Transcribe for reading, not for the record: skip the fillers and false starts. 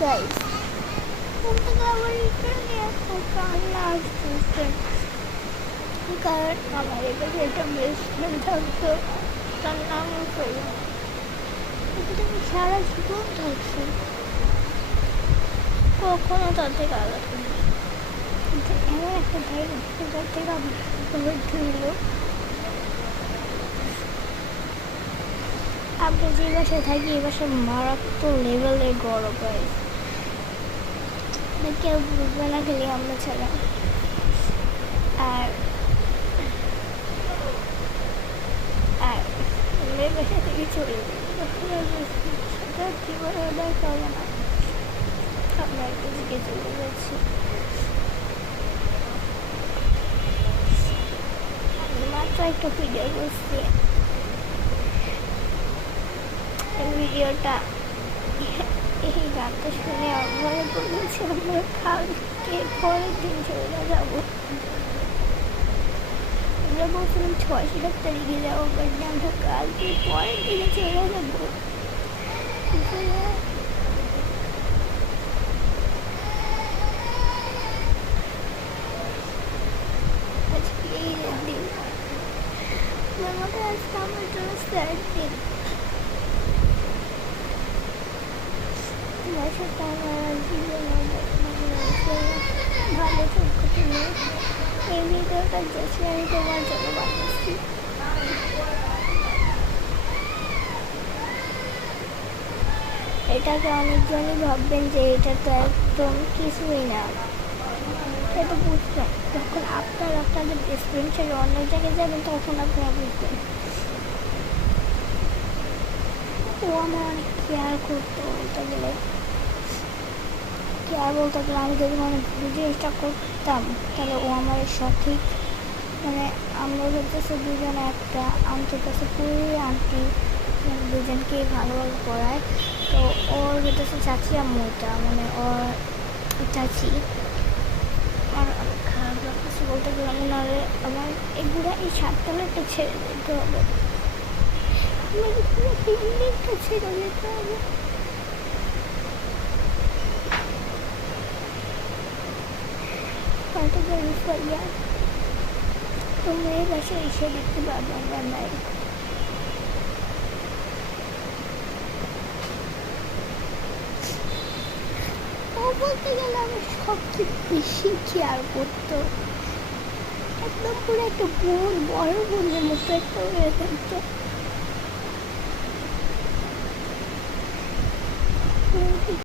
Guys, ঘুম থেকে আবার রিটার্ন এখন কান্না আসতেছে, কারণ আমার এখানে একটা বেস্ট ফ্রেন্ড থাকতো, তার নাম ফেলো, কিন্তু আমি সারা জীবন থাকছি, কখনো তার থেকে আলাদা নেই। কিন্তু এমন একটা ভাই যার থেকে আমি ধরল, আমরা যে বাসায় থাকি এই বাসায় মারাত্মক লেভেলের গরম হয়, কেউ বুঝবে না খালি আমরা ছাড়া। আর আর আমরা বাসা থেকে চলে যাই, জীবনে দেখা হবে না, আমরা একটা দিকে চলে যাচ্ছি। মাত্র একটা ভিডিও করছি, এই ভিডিওটা এই গানটা শুনে আমার বলেছে আমরা কালকে পরের দিন চলে যাবো। আমরা বলছিলাম 6-7 তারিখে যাবো, বাট আমরা কালকে পরের দিনে চলে যাবো। আজকে এই দিন আজকে আমার জন্য স্যাড দিন। বাসাটা আমার জীবনে ভালো চোখ তুমি, এই ভিডিওটা জাস্ট আমি তোমার জন্য বানিয়েছি। এটাকে অনেকজনই ভাববেন যে এটা তো একদম কিছুই না, এটা বুঝবেন যখন আপনাদের বেস্ট ফ্রেন্ড ছেড়ে অন্য জায়গায় যাবেন তখন আপনারা বুঝবেন। ও আমার অনেক কেয়ার করতো, বলতে গেলে কেয়ার বলতে গেলে আমি যদি মানে ভুল জিনিসটা করতাম তাহলে ও আমার সঠিক মানে আমরা হচ্ছে দুজনে একটা আন্টির কাছে পুরো আন্টি দুজনকে ভালোভাবে পড়ায়। তো ওর হচ্ছে চাচি আম্মুটা মানে ওর চাচি আর অনেক খারাপ লাগছে বলতে গেলে, ওনারে আমার এগুলো এই 7 তলাটা ছেড়ে দিতে হবে, আমার পুরো বিল্ডিংটা ছেড়ে দিতে হবে। হয়তো ফাইয়া তোমরা এই বাসায় এসে দেখতে পারবে আমরা নাই। ও বলতে গেলে আমি সবচেয়ে বেশি কেয়ার করতো, একদম পুরো একটা বোন, বড় বোনের মতো একটা হয়ে থাকতো।